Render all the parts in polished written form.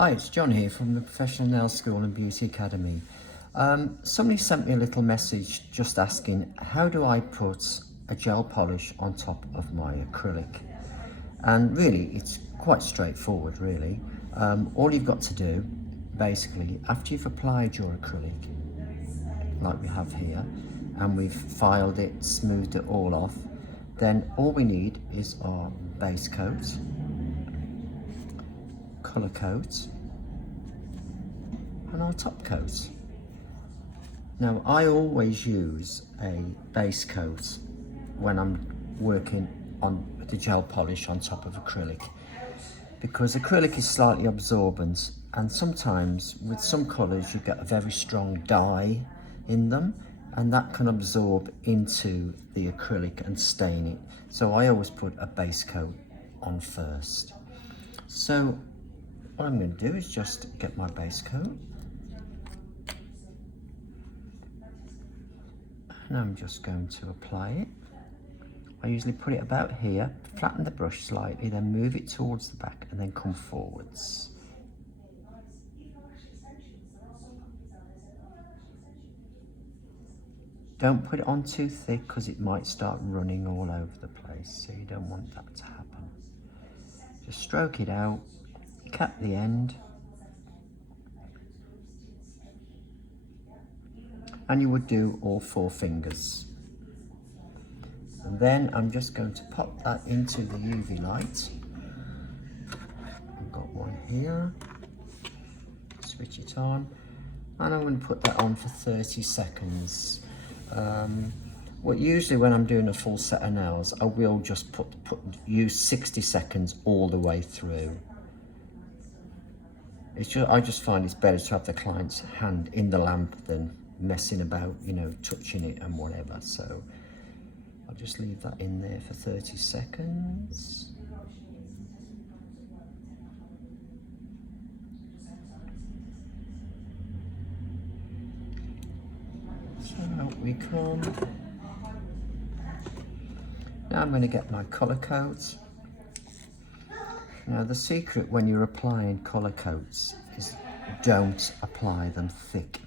Hi, it's John here from the Professional Nail School and Beauty Academy. Somebody sent me a little message just asking, how do I put a gel polish on top of my acrylic? And really, it's quite straightforward, really. All you've got to do, basically, after you've applied your acrylic, like we have here, and we've filed it, smoothed it all off, then all we need is our base coat, colour coat, and our top coat. Now, I always use a base coat when I'm working on the gel polish on top of acrylic, because acrylic is slightly absorbent, and sometimes with some colours you get a very strong dye in them, and that can absorb into the acrylic and stain it. So I always put a base coat on first. So what I'm going to do is just get my base coat, and I'm just going to apply it. I usually put it about here, flatten the brush slightly, then move it towards the back and then come forwards. Don't put it on too thick because it might start running all over the place, so you don't want that to happen. Just stroke it out, cap the end, and you would do all 4 fingers. And then I'm just going to pop that into the UV light. I've got one here, switch it on, and I'm going to put that on for 30 seconds. Usually when I'm doing a full set of nails, I will just use 60 seconds all the way through. I just find it's better to have the client's hand in the lamp than messing about, touching it and whatever. So I'll just leave that in there for 30 seconds. So out we come. Now I'm going to get my colour coat. Now the secret when you're applying colour coats is don't apply them thick.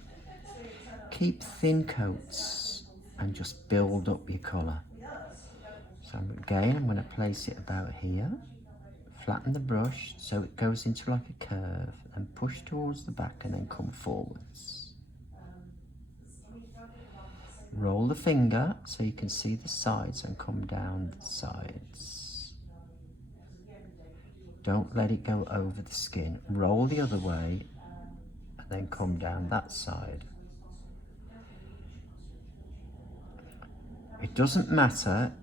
Keep thin coats and just build up your colour. So again, I'm going to place it about here, flatten the brush so it goes into like a curve, and push towards the back and then come forwards. Roll the finger so you can see the sides and come down the sides. Don't let it go over the skin. Roll the other way and then come down that side. It doesn't matter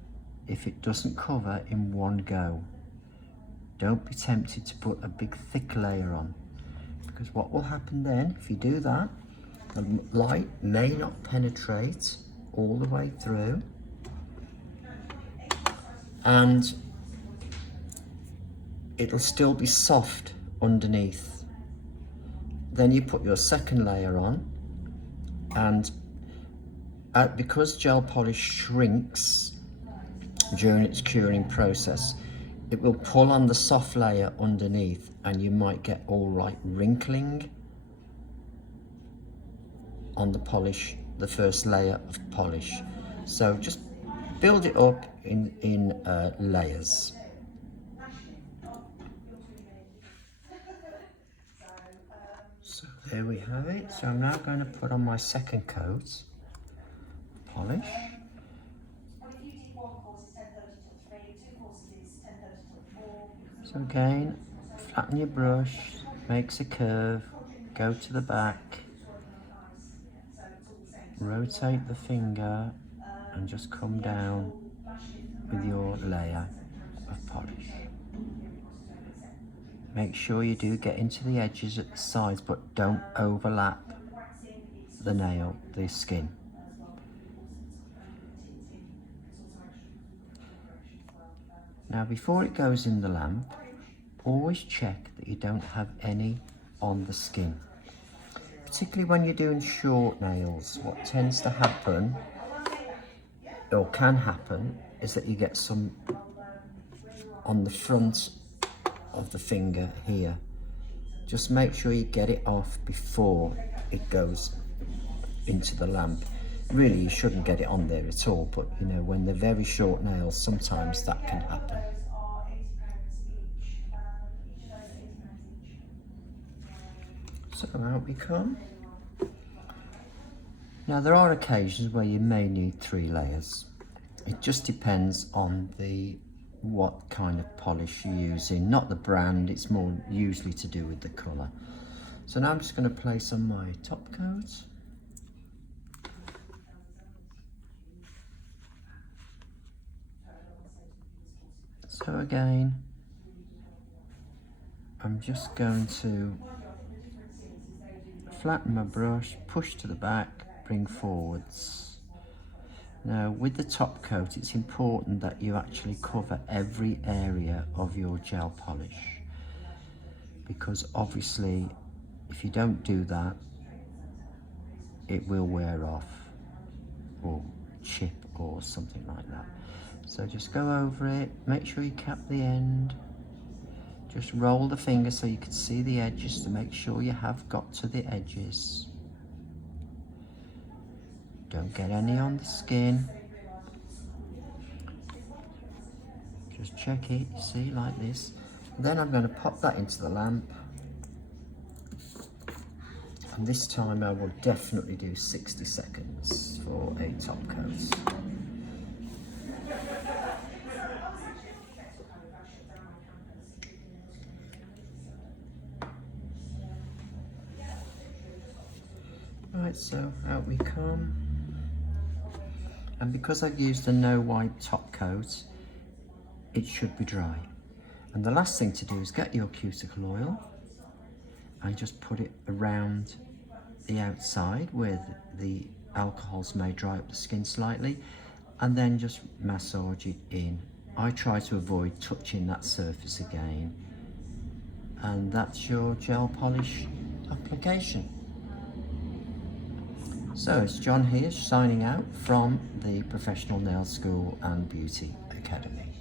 if it doesn't cover in one go. Don't be tempted to put a big thick layer on, because what will happen then, if you do that, the light may not penetrate all the way through, and it'll still be soft underneath. Then you put your second layer on, and because gel polish shrinks during its curing process, it will pull on the soft layer underneath, and you might get all like wrinkling on the polish, the first layer of polish. So just build it up in layers. So there we have it. So I'm now going to put on my second coat polish. So again, flatten your brush, makes a curve, go to the back, rotate the finger and just come down with your layer of polish. Make sure you do get into the edges at the sides, but don't overlap the nail, the skin. Now before it goes in the lamp, always check that you don't have any on the skin. Particularly when you're doing short nails, what tends to happen, or can happen, is that you get some on the front of the finger here, Just make sure you get it off before it goes into the lamp. Really, you shouldn't get it on there at all, but you know, when they're very short nails, sometimes that can happen. So out we come. Now there are occasions where you may need 3 layers. It just depends on what kind of polish you're using, not the brand. It's more usually to do with the colour. So now I'm just going to place on my top coat. So again, I'm just going to flatten my brush, push to the back, bring forwards. Now with the top coat, it's important that you actually cover every area of your gel polish, because obviously if you don't do that, it will wear off or chip or something like that. So just go over it, make sure you cap the end, just roll the finger so you can see the edges to make sure you have got to the edges. Don't get any on the skin. Just check it, you see, like this. Then I'm going to pop that into the lamp. And this time I will definitely do 60 seconds for a top coat. Right, so out we come. And because I've used a no wipe top coat, it should be dry. And the last thing to do is get your cuticle oil and just put it around the outside where the alcohols may dry up the skin slightly, and then just massage it in. I try to avoid touching that surface again, and that's your gel polish application. So it's John here signing out from the Professional Nail School and Beauty Academy.